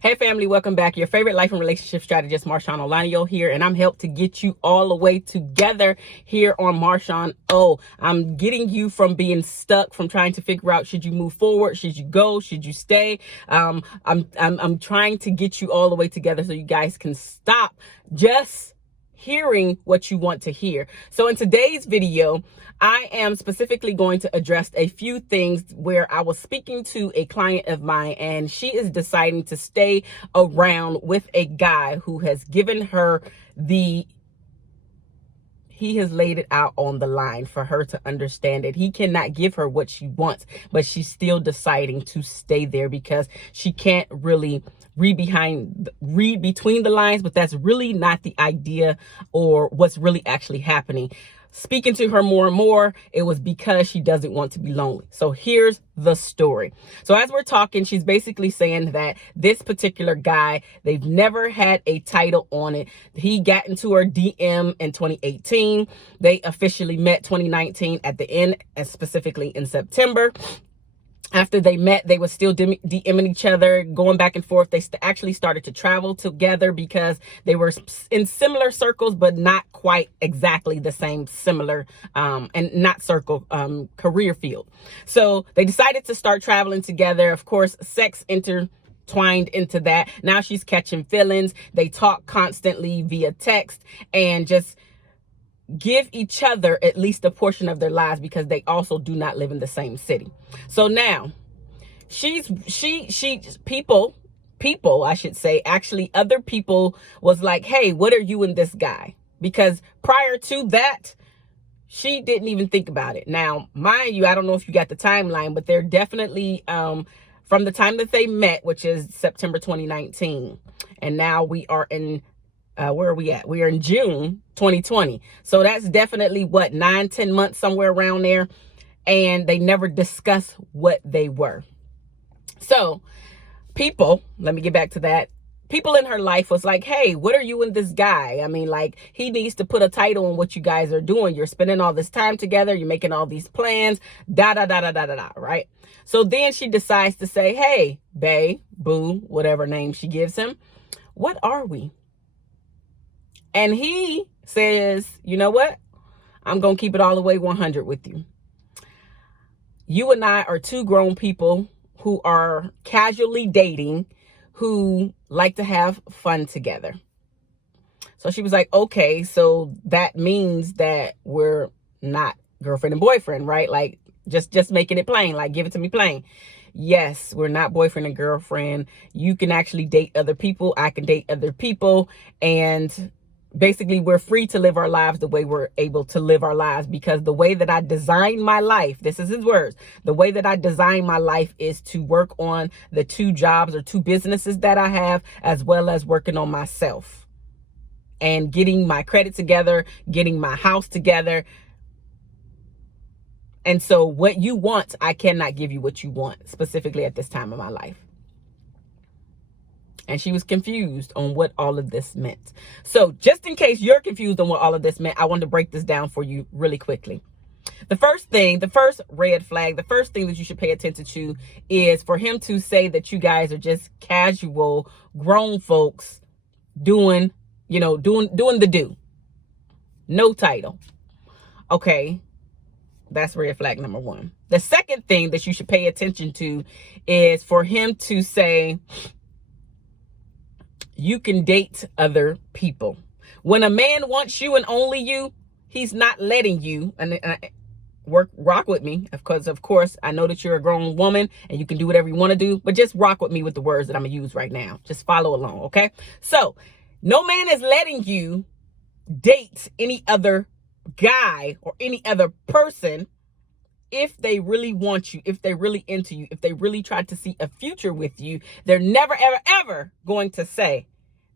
Hey family, welcome back. Your favorite life and relationship strategist, MarshaunO here, and I'm helped to get you all the way together here on MarshaunO. I'm getting you from being stuck, from trying to figure out, should you move forward, should you go, should you stay? I'm trying to get you all the way together so you guys can stop just hearing what you want to hear. So in today's video, I am specifically going to address a few things where I was speaking to a client of mine and she is deciding to stay around with a guy who has given her he has laid it out on the line for her to understand that he cannot give her what she wants, but she's still deciding to stay there because she can't really read between the lines, but that's really not the idea or what's really actually happening. Speaking to her more and more, it was because she doesn't want to be lonely. So here's the story. So as we're talking, she's basically saying that this particular guy, they've never had a title on it. He got into her DM in 2018. They officially met 2019 at the end, and specifically in September. After they met, they were still DMing each other, going back and forth. They actually started to travel together because they were in similar circles, but not quite exactly the same similar and not circle career field. So they decided to start traveling together. Of course, sex intertwined into that. Now she's catching feelings. They talk constantly via text and just give each other at least a portion of their lives because they also do not live in the same city. So now people, I should say, actually other people was like, hey, what are you and this guy? Because prior to that, she didn't even think about it. Now, mind you, I don't know if you got the timeline, but they're definitely from the time that they met, which is September 2019. And now we are in where are we at? We are in June 2020. So that's definitely 9-10 months, somewhere around there. And they never discuss what they were. So people, let me get back to that. People in her life was like, hey, what are you and this guy? I mean, like, he needs to put a title on what you guys are doing. You're spending all this time together. You're making all these plans, right? So then she decides to say, hey, bae, boo, whatever name she gives him, what are we? And he says, you know what? I'm going to keep it all the way 100 with you. You and I are two grown people who are casually dating, who like to have fun together. So she was like, okay, so that means that we're not girlfriend and boyfriend, right? Like, just making it plain, like, give it to me plain. Yes, we're not boyfriend and girlfriend. You can actually date other people. I can date other people. And basically, we're free to live our lives the way we're able to live our lives, because the way that I design my life, this is his words, the way that I design my life is to work on the 2 jobs or 2 businesses that I have, as well as working on myself and getting my credit together, getting my house together. And so what you want, I cannot give you what you want, specifically at this time of my life. And she was confused on what all of this meant. So just in case you're confused on what all of this meant, I wanted to break this down for you really quickly. The first red flag, the first thing that you should pay attention to is for him to say that you guys are just casual grown folks doing the do. No title. Okay. That's red flag number 1. The second thing that you should pay attention to is for him to say, you can date other people. When a man wants you and only you, he's not letting you, and rock with me, because of course I know that you're a grown woman and you can do whatever you want to do, but just rock with me with the words that I'm gonna use right now. Just follow along, okay? So no man is letting you date any other guy or any other person if they really want you, if they really into you, if they really try to see a future with you. They're never, ever, ever going to say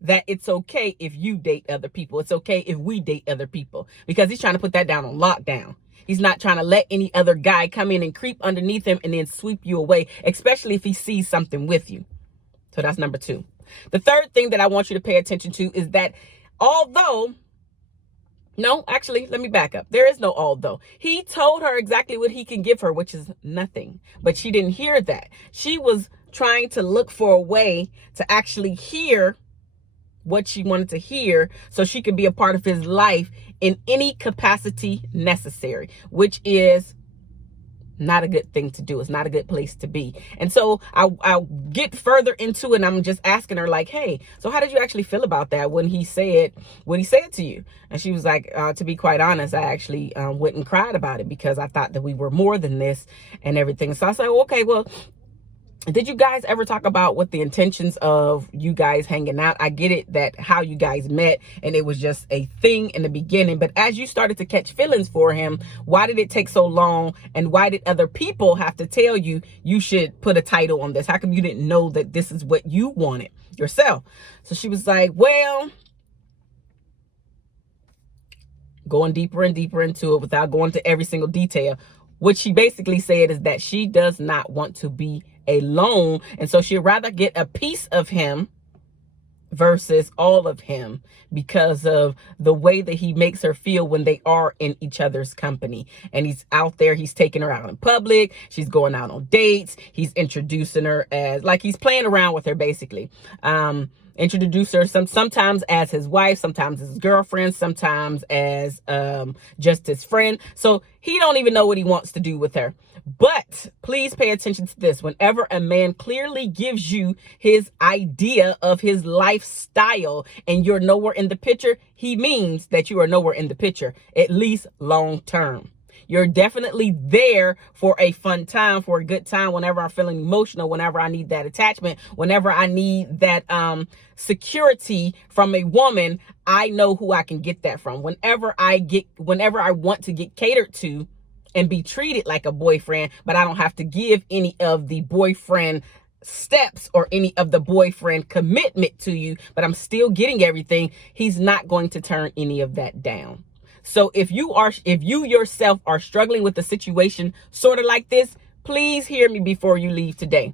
that it's okay if you date other people. It's okay if we date other people, because he's trying to put that down on lockdown. He's not trying to let any other guy come in and creep underneath him and then sweep you away, especially if he sees something with you. So that's number 2. The third thing that I want you to pay attention to is that no, actually, let me back up. There is no although. He told her exactly what he can give her, which is nothing. But she didn't hear that. She was trying to look for a way to actually hear what she wanted to hear so she could be a part of his life in any capacity necessary, which is not a good thing to do. It's not a good place to be. And so I'll get further into it, and I'm just asking her like, hey, so how did you actually feel about that when he said what he said to you? And she was like, to be quite honest, I actually went and cried about it because I thought that we were more than this and everything. So I said, okay, well, did you guys ever talk about what the intentions of you guys hanging out? I get it that how you guys met and it was just a thing in the beginning, but as you started to catch feelings for him, why did it take so long? And why did other people have to tell you you should put a title on this? How come you didn't know that this is what you wanted yourself? So she was like, well, going deeper and deeper into it without going to every single detail. What she basically said is that she does not want to be alone. And so she'd rather get a piece of him versus all of him because of the way that he makes her feel when they are in each other's company. And he's out there, he's taking her out in public. She's going out on dates. He's introducing her as like he's playing around with her basically. Introduce her sometimes as his wife, sometimes as his girlfriend, sometimes as just his friend. So he don't even know what he wants to do with her. But please pay attention to this. Whenever a man clearly gives you his idea of his lifestyle and you're nowhere in the picture, he means that you are nowhere in the picture, at least long term. You're definitely there for a fun time, for a good time, whenever I'm feeling emotional, whenever I need that attachment, whenever I need that security from a woman, I know who I can get that from. Whenever I want to get catered to and be treated like a boyfriend, but I don't have to give any of the boyfriend steps or any of the boyfriend commitment to you, but I'm still getting everything, he's not going to turn any of that down. So if you yourself are struggling with a situation sort of like this, please hear me before you leave today.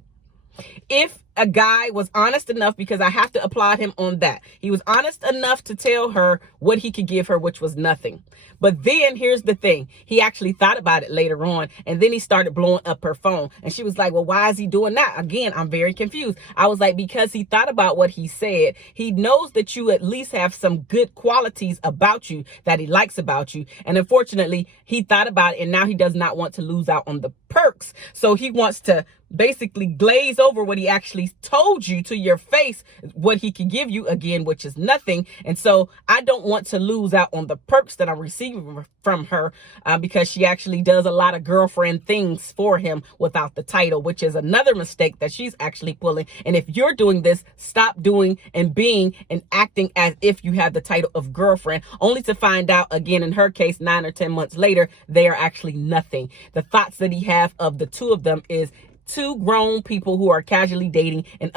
If a guy was honest enough, because I have to applaud him on that. He was honest enough to tell her what he could give her, which was nothing. But then here's the thing. He actually thought about it later on, and then he started blowing up her phone. And she was like, well, why is he doing that? Again, I'm very confused. I was like, because he thought about what he said. He knows that you at least have some good qualities about you that he likes about you. And unfortunately, he thought about it, and now he does not want to lose out on the perks. So he wants to basically glaze over what he actually told you to your face, what he could give you, again, which is nothing. And so I don't want to lose out on the perks that I'm receiving from her because she actually does a lot of girlfriend things for him without the title, which is another mistake that she's actually pulling. And if you're doing this, stop doing and being and acting as if you have the title of girlfriend, only to find out, again, in her case, 9 or 10 months later, they are actually nothing. The thoughts that he have of the two of them is two grown people who are casually dating and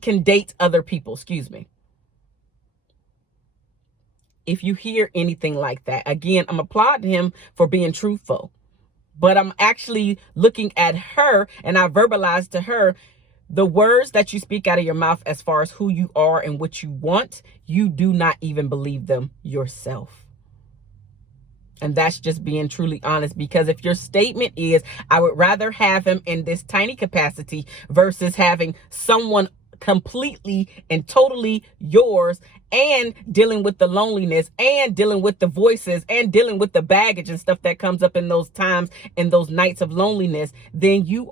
can date other people. Excuse me. If you hear anything like that, again, I'm applauding him for being truthful, but I'm actually looking at her, and I verbalized to her the words that you speak out of your mouth as far as who you are and what you want. You do not even believe them yourself. And that's just being truly honest, because if your statement is, I would rather have him in this tiny capacity versus having someone completely and totally yours and dealing with the loneliness and dealing with the voices and dealing with the baggage and stuff that comes up in those times and those nights of loneliness, then you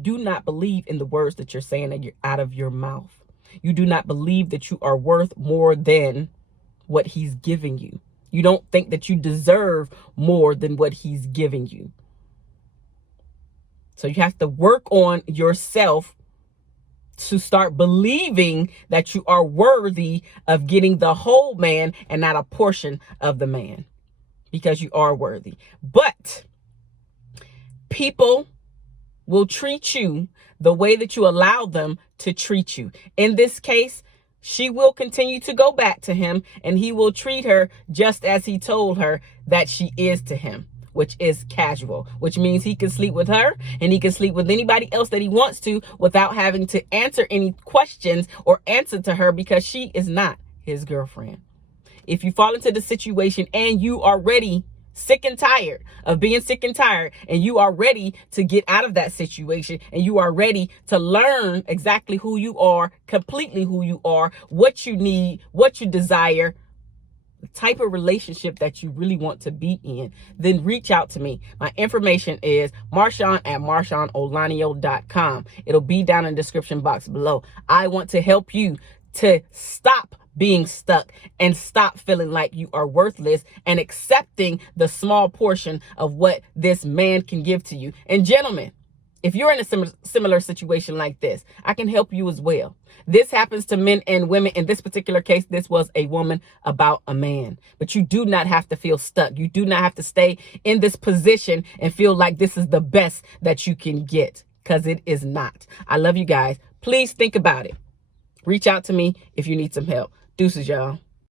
do not believe in the words that you're saying out of your mouth. You do not believe that you are worth more than what he's giving you. You don't think that you deserve more than what he's giving you. So you have to work on yourself to start believing that you are worthy of getting the whole man and not a portion of the man, because you are worthy. But people will treat you the way that you allow them to treat you. In this case, she will continue to go back to him, and he will treat her just as he told her that she is to him, which is casual, which means he can sleep with her and he can sleep with anybody else that he wants to without having to answer any questions or answer to her, because she is not his girlfriend. If you fall into the situation and you are ready sick and tired of being sick and tired, and you are ready to get out of that situation, and you are ready to learn exactly who you are, completely who you are, what you need, what you desire, the type of relationship that you really want to be in, then reach out to me. My information is Marshaun at MarshaunOlanio.com. It'll be down in the description box below. I want to help you to stop being stuck and stop feeling like you are worthless and accepting the small portion of what this man can give to you. And gentlemen, if you're in a similar situation like this, I can help you as well. This happens to men and women. In this particular case, this was a woman about a man. But you do not have to feel stuck. You do not have to stay in this position and feel like this is the best that you can get, because it is not. I love you guys. Please think about it. Reach out to me if you need some help. Deuces, y'all.